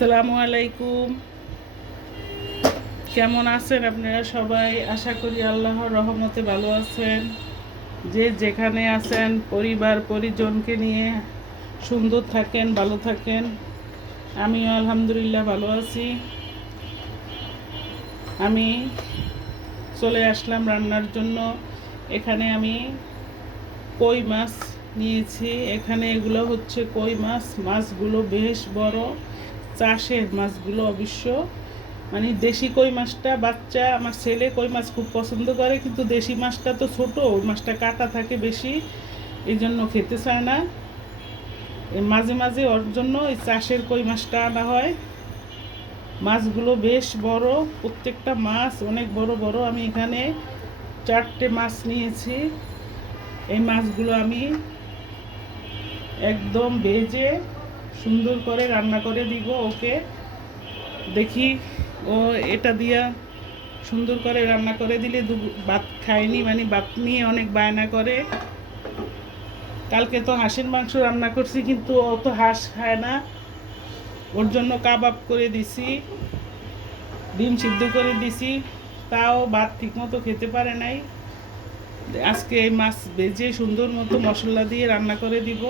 আসসালামু আলাইকুম। কেমন আছেন আপনারা সবাই? আশা করি আল্লাহর রহমতে ভালো আছেন। যে যেখানে আছেন পরিবার পরিজনকে নিয়ে সুন্দর থাকেন, ভালো থাকেন। আমিও আলহামদুলিল্লাহ ভালো আছি। আমি চলে আসলাম রান্নার জন্য। এখানে আমি কই মাছ নিয়েছি। এখানে এগুলো হচ্ছে কই মাছ। মাছগুলো বেশ বড়, চাষের মাছগুলো অবশ্য। মানে দেশি কই মাছটা বাচ্চা, আমার ছেলে কই মাছ খুব পছন্দ করে, কিন্তু দেশি মাছটা তো ছোট, ওই মাছটা কাটা থাকে বেশি, এই জন্য খেতে চায় না। মাঝে মাঝে ওর জন্য এই চাষের কই মাছটা আনা হয়। মাছগুলো বেশ বড়, প্রত্যেকটা মাছ অনেক বড় বড়। আমি এখানে 4টে মাছ নিয়েছি। এই মাছগুলো আমি একদম ভেজে সুন্দর করে রান্না করে দিব ওকে। দেখি ও এটা দিয়া সুন্দর করে রান্না করে দিলে ভাত খায়নি, মানে ভাত নিয়ে অনেক বায়না করে। কালকে তো হাঁসের মাংস রান্না করছি, কিন্তু ও তো হাঁস খায় না। ওর জন্য কাবাব করে দিছি, ডিম সিদ্ধ করে দিছি, তাও ভাত ঠিকমতো খেতে পারে নাই। আজকে এই মাছ ভেজে সুন্দর মতো মশলা দিয়ে রান্না করে দিব।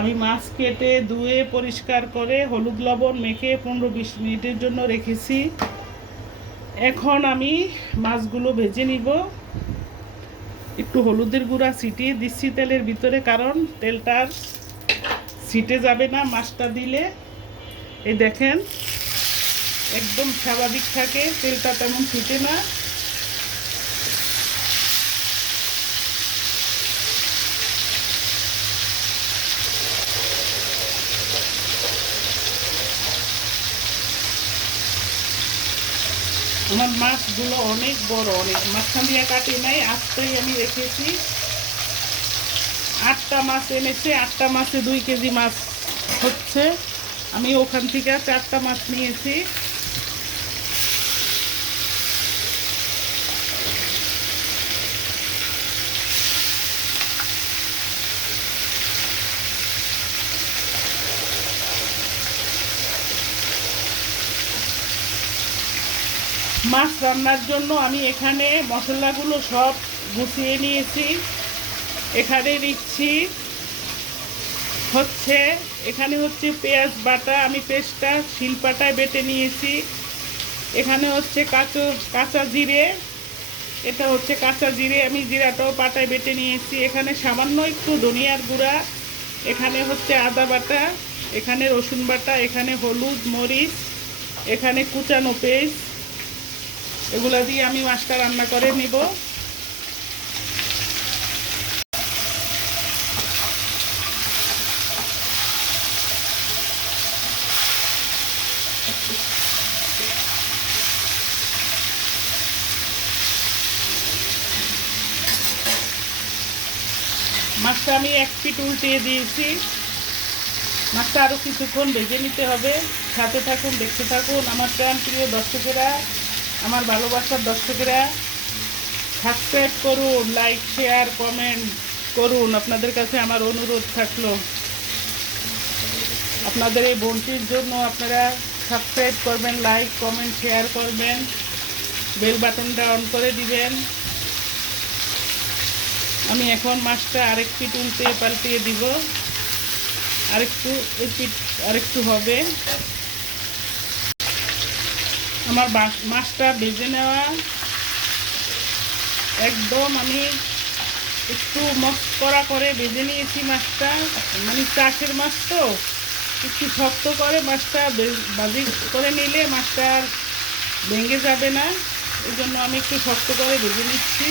আমি মাছ কেটে ধুয়ে পরিষ্কার করে হলুদ লবণ মেখে 15-20 মিনিটের জন্য রেখেছি। এখন আমি মাছগুলো ভেজে নিব। একটু হলুদের গুঁড়া ছিটিয়ে দিচ্ছি তেলের ভিতরে, কারণ তেলটা ছিটে যাবে না মাছটা দিলে। এই দেখেন, একদম স্বাভাবিক থাকে, তেলটা তেমন ছিটে না। আমার মাছগুলো অনেক বড়, অনেক মাঝখান দিয়ে কাটি নাই, আস্তেই আমি রেখেছি। 8টা মাছ এনেছে, 8টা মাছে 2 কেজি মাছ হচ্ছে। আমি ওখান থেকে 4টা মাছ নিয়েছি। মাছ রান্নার জন্য আমি এখানে মশলাগুলো সব গুছিয়ে নিয়েছি। এখানে দিচ্ছি হচ্ছে, এখানে হচ্ছে পেঁয়াজ বাটা, আমি পেস্টটা শিলপাটায় বেটে নিয়েছি। এখানে হচ্ছে কাঁচা জিরে, এটা হচ্ছে কাঁচা জিরে, আমি জিরাটাও পাটায় বেটে নিয়েছি। এখানে সামান্য একটু ধনিয়ার গুঁড়া, এখানে হচ্ছে আদা বাটা, এখানে রসুন বাটা, এখানে হলুদ মরিচ, এখানে কুচানো পেস্ট। এগুলো দিয়ে আমি মাছটা রান্না করে নেব। মাছটা আমি 1 পিঠ উল্টিয়ে দিয়েছি। মাছটা আরও কিছুক্ষণ ভেজে নিতে হবে। সাথে থাকুন, দেখতে থাকুন। আমার প্রিয় দর্শকেরা, আমার ভালোবাসার দর্শকেরা, সাবস্ক্রাইব করুন, লাইক শেয়ার কমেন্ট করুন। আপনাদের কাছে আমার অনুরোধ থাকলো, আপনাদের এই বোনটির জন্য আপনারা সাবস্ক্রাইব করবেন, লাইক কমেন্ট শেয়ার করবেন, বেল বাটনটা অন করে দিবেন। আমি এখন মাছটা আরেক পিঠ উল্টে পাল্টিয়ে দিব। আরেকটু এই পিঠ আরেকটু হবে। আমার মাছটা ভেজে নেওয়া একদম, আমি একটু মস্করা করে ভেজে নিয়েছি মাছটা। মানে চাষের মাছ তো একটু শক্ত করে মাছটা ভাজি করে নিলে মাছটা আর ভেঙে যাবে না, এই জন্য আমি একটু শক্ত করে ভেজে নিচ্ছি।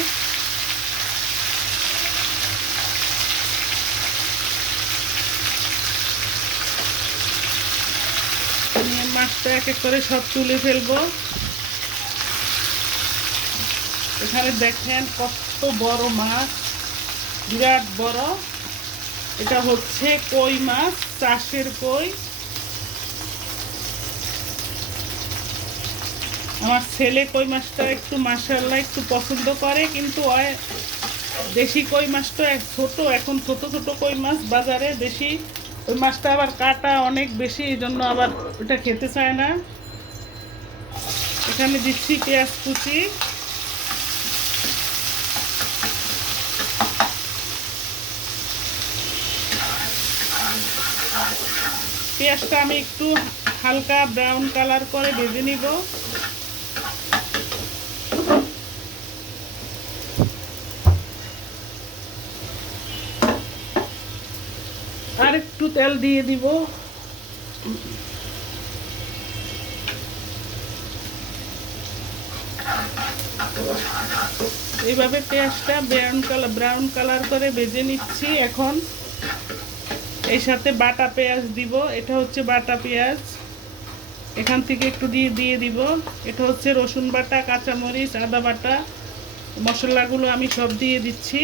মাছটা এক এক করে সব তুলে ফেলবো। এখানে দেখেন কত বড় মাছ, বিরাট বড়। এটা হচ্ছে কই মাছ, চাষের কই। আমার ছেলে কই মাছটা একটু মাশাআল্লাহ একটু পছন্দ করে, কিন্তু দেশি কই মাছটা ছোট, এখন ছোট ছোট কই মাছ বাজারে দেশি ওই মাছটা আবার কাটা অনেক বেশি, এই জন্য আবার ওটা খেতে চায় না। এখানে দিচ্ছি পেঁয়াজ কুচি, পেঁয়াজটা আমি একটু হালকা ব্রাউন কালার করে ভেজে নিব। আর একটু তেল দিয়ে দিব। এইভাবে পেঁয়াজটা ব্রাউন কালার করে ভেজে নিচ্ছি। এখন এই সাথে বাটা পেঁয়াজ দিব। এটা হচ্ছে বাটা পেঁয়াজ, এখান থেকে একটু দিয়ে দিব। এটা হচ্ছে রসুন বাটা, কাঁচামরিচ, আদা বাটা, মশলাগুলো আমি সব দিয়ে দিচ্ছি।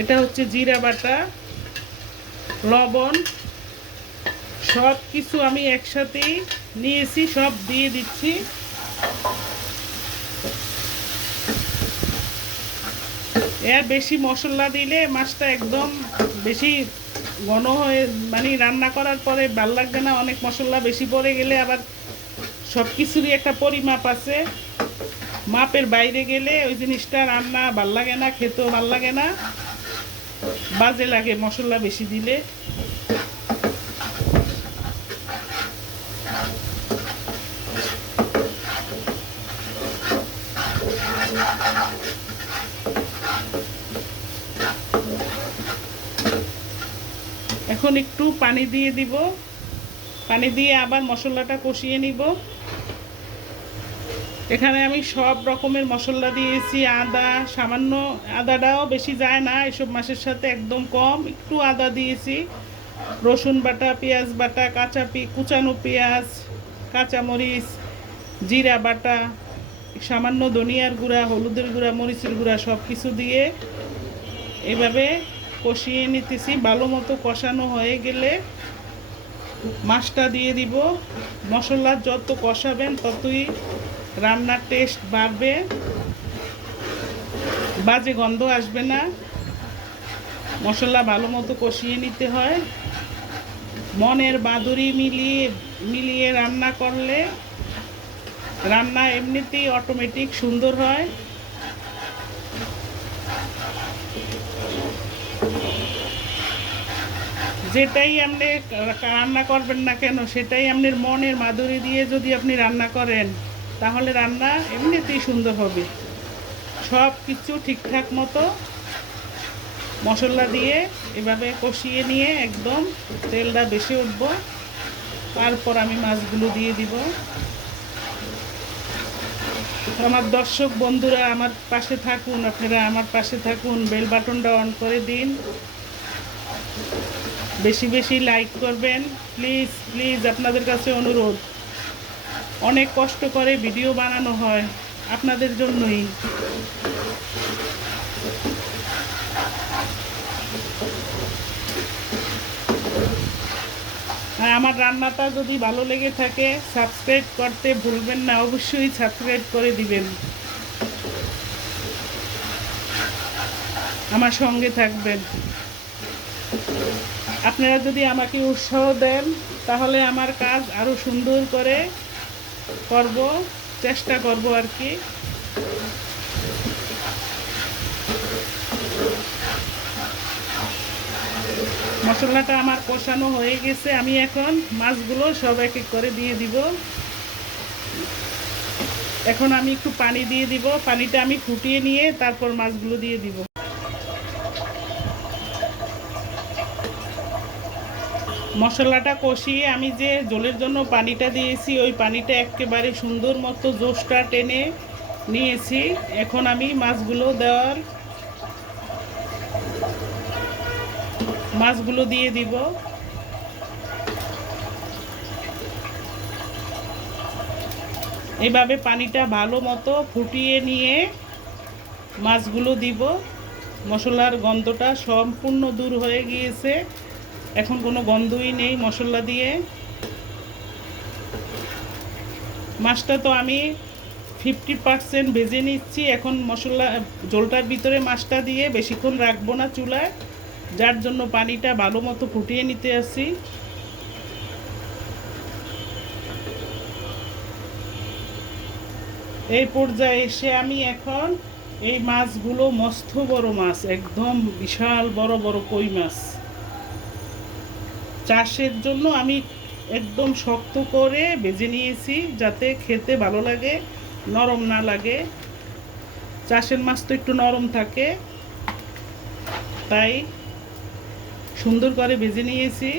এটা হচ্ছে জিরা বাটা, লবণ, সব কিছু আমি একসাথেই নিয়েছি, সব দিয়ে দিচ্ছি। এর বেশি মশলা দিলে মাছটা একদম বেশি ঘন হয়ে, মানে রান্না করার পরে ভাল লাগবে না। অনেক মশলা বেশি পড়ে গেলে আবার সব কিছুরই একটা পরিমাপ আছে, মাপের বাইরে গেলে ওই জিনিসটা রান্না ভাল লাগে না, খেতেও ভাল লাগে না, বাজে লাগে মশলা বেশি দিলে। এখন একটু পানি দিয়ে দিব, পানি দিয়ে আবার মশলাটা কষিয়ে নিব। এখানে আমি সব রকমের মশলা দিয়েছি, আদা সামান্য, আদাটাও বেশি যায় না এসব মাছের সাথে, একদম কম একটু আদা দিয়েছি, রসুন বাটা, পেঁয়াজ বাটা, কুচানো পেঁয়াজ, কাঁচামরিচ, জিরা বাটা, সামান্য ধনিয়ার গুঁড়া, হলুদের গুঁড়া, মরিচের গুঁড়া, সব কিছু দিয়ে এভাবে কষিয়ে নিতেছি। ভালো মতো কষানো হয়ে গেলে মাছটা দিয়ে দিব। মশলা যত কষাবেন ততই রান্নার টেস্ট বাড়বে, বাজে গন্ধ আসবে না। মশলা ভালো মতো কষিয়ে নিতে হয়। মনের বাদুড়ি মিলিয়ে রান্না করলে রান্না এমনিতেই অটোমেটিক সুন্দর হয়। যেটাই আপনি রান্না করবেন না কেন, সেটাই আপনার মনের মাধুরী দিয়ে যদি আপনি রান্না করেন, তাহলে রান্না এমনিতেই সুন্দর হবে। সব কিছু ঠিকঠাক মতো মশলা দিয়ে এভাবে কষিয়ে নিয়ে একদম তেলটা বেশি উঠব, তারপর আমি মাছগুলো দিয়ে দিব। আমার দর্শক বন্ধুরা আমার পাশে থাকুন, আপনারা আমার পাশে থাকুন, বেল বাটনটা অন করে দিন, বেশি বেশি লাইক করবেন প্লিজ প্লিজ, আপনাদের কাছে অনুরোধ। অনেক কষ্ট করে ভিডিও বানানো হয় আপনাদের জন্যই। আর আমার রান্নাটা যদি ভালো লেগে থাকে সাবস্ক্রাইব করতে ভুলবেন না, অবশ্যই সাবস্ক্রাইব করে দিবেন, আমার সঙ্গে থাকবেন। আপনারা যদি আমাকে উৎসাহ দেন তাহলে আমার কাজ আরও সুন্দর করে করব, চেষ্টা করব আর কি। মশলাটা আমার কষানো হয়ে গেছে, আমি এখন মাছগুলো সব এক এক করে দিয়ে দিব। এখন আমি একটু পানি দিয়ে দিব, পানিটা আমি ফুটিয়ে নিয়ে তারপর মাছগুলো দিয়ে দিব। মশলাটা কষিয়ে আমি যে ঝোলের জন্য পানিটা দিয়েছি, ওই পানিটা একেবারে সুন্দর মতো জোসটা টেনে নিয়েছি। এখন আমি মাছগুলো দিয়ে দিব। এভাবে পানিটা ভালো মতো ফুটিয়ে নিয়ে মাছগুলো দিব। মশলার গন্ধটা সম্পূর্ণ দূর হয়ে গিয়েছে, এখন কোনো গন্ধই নেই মশলা দিয়ে। মাছটা তো আমি 50% ভেজে নিচ্ছি। এখন মশলা ঝোলটার ভিতরে মাছটা দিয়ে বেশিক্ষণ রাখবো না চুলায়, যার জন্য পানিটা ভালো মতো ফুটিয়ে নিতে আসি। এই পর্যায়ে এসে আমি এখন এই মাছগুলো মস্ত বড় মাছ, একদম বিশাল বড় বড় কই মাছ, চাষের জন্য আমি একদম শক্ত করে ভেজে নিয়েছি যাতে খেতে ভালো লাগে, নরম না লাগে। চাষের মাছ তো একটু নরম থাকে, তাই সুন্দর করে ভেজে নিয়েছি।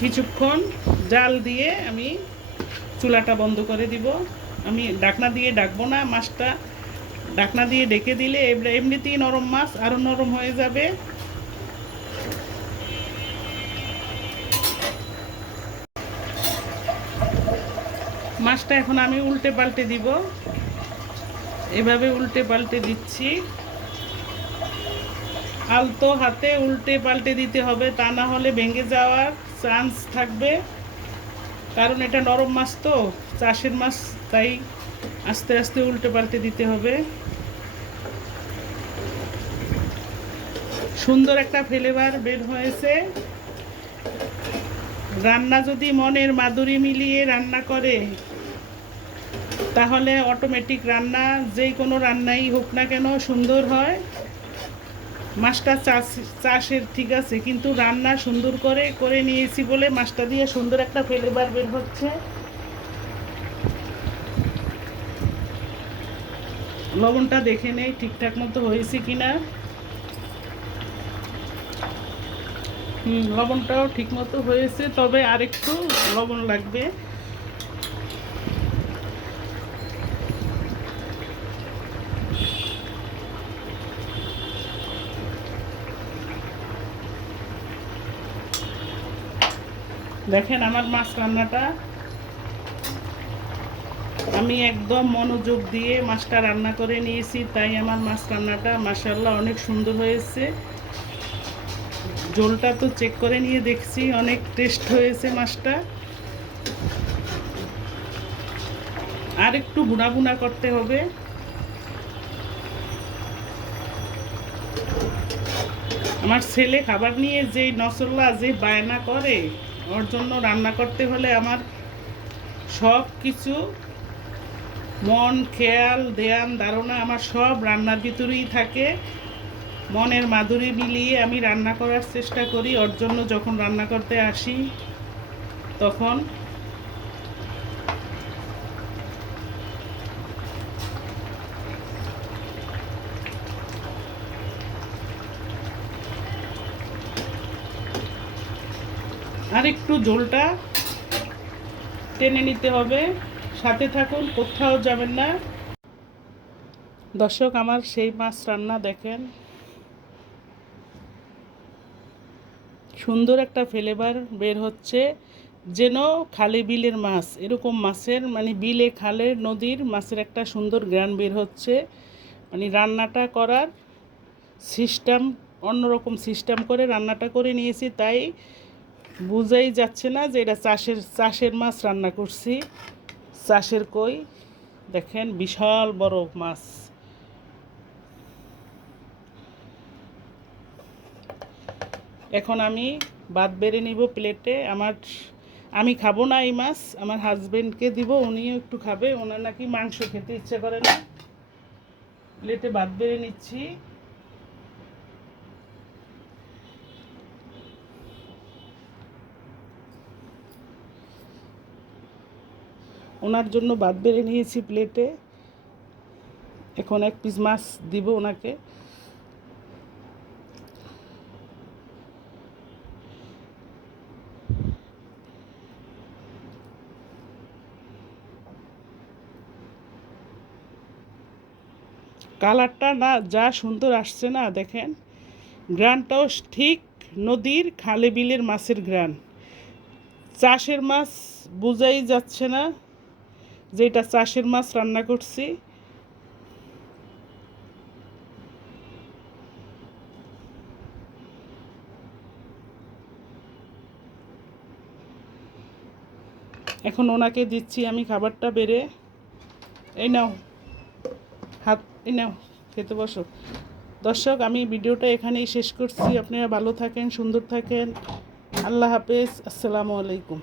কিছুক্ষণ জাল দিয়ে আমি চুলাটা বন্ধ করে দিব। আমি ঢাকনা দিয়ে ডাকবো না মাছটা, ঢাকনা দিয়ে ডেকে দিলে এমনিতেই নরম মাছ আরও নরম হয়ে যাবে। মাছটা এখন আমি উল্টে পাল্টে দিব, এভাবে উল্টে পাল্টে দিচ্ছি। আলতো হাতে উল্টে পাল্টে দিতে হবে, তা না হলে ভেঙে যাওয়ার চান্স থাকবে, কারণ এটা নরম মাছ তো, চাষের মাছ, তাই আস্তে আস্তে উল্টে পাল্টে দিতে হবে। সুন্দর একটা ফ্লেভার বের হয়েছে। রান্না যদি মনের মাধুরী মিলিয়ে রান্না করে তাহলে অটোমেটিক রান্না যে কোনো রান্নাই হোক না কেন সুন্দর হয়। মাছটা চাষের ঠিক আছে, কিন্তু রান্না সুন্দর করে করে নিয়েছি বলে মাছটা দিয়ে সুন্দর একটা ফ্লেভার বের হচ্ছে। লবণটা দেখে নেই ঠিকঠাক মতো হয়েছে কিনা। লবণটাও ঠিক মতো হয়েছে, তবে আরেকটু লবণ লাগবে। দেখেন আমার মাছ রান্নাটা, আমি একদম মনোযোগ দিয়ে মাছটা রান্না করে নিয়েছি, তাই আমার মাছ রান্নাটা মাশাআল্লাহ অনেক সুন্দর হয়েছে। ঝোলটা তো চেক করে নিয়ে দেখছি অনেক টেস্ট হয়েছে মাছটা। আর একটু ভুনা ভুনা করতে হবে। আমার ছেলে খাবার নিয়ে যেই নসল্লা যে বায়না করে, ওর জন্য রান্না করতে হলে আমার সব কিছু মন, খেয়াল, ধ্যান, ধারণা আমার সব রান্নার ভিতরেই থাকে। মনের মাধুরী মিলিয়ে আমি রান্না করার চেষ্টা করি। ওর জন্য যখন রান্না করতে আসি তখন আর একটু ঝোলটা টেনে নিতে হবে। সাথে থাকুন, কোথাও যাবেন না। দর্শক, আমার সেই মাছ রান্না দেখেন, সুন্দর একটা ফ্লেভার বের হচ্ছে, যেন খালে বিলের মাছ, এরকম মাছের মানে বিলে খালে নদীর মাছের একটা সুন্দর গ্রান বের হচ্ছে। মানে রান্নাটা করার সিস্টেম অন্যরকম সিস্টেম করে রান্নাটা করে নিয়েছি, তাই বুঝাই যাচ্ছে না যে এটা চাষের মাছ রান্না করছি। চাষের কই দেখেন, বিশাল বড় মাছ। এখন আমি ভাত বেড়ে নিব প্লেটে। আমি খাবো না এই মাছ, আমার হাজবেন্ডকে দিব, উনিও একটু খাবে, ওনার নাকি মাংস খেতে ইচ্ছে করে না। প্লেটে ভাত বেড়ে নিচ্ছি। ওনার জন্য ভাত বেড়ে নিয়েছি প্লেটে। এখন এক পিস মাছ দিব ওনাকে। কালারটা না যা সুন্দর আসছে না, দেখেন গ্রানটাও ঠিক নদীর খালে বিলের মাছের গ্রান। চাষের মাছ বোঝাই যাচ্ছে না যে এটা চাষের মাছ রান্না করছি। এখন ওনাকে দিচ্ছি আমি খাবারটা বেড়ে। এই নাও হাত, এই নাও খেতে বসো। দর্শক, আমি ভিডিওটা এখানেই শেষ করছি। আপনারা ভালো থাকেন, সুন্দর থাকেন। আল্লাহ হাফেজ, আসসালামু আলাইকুম।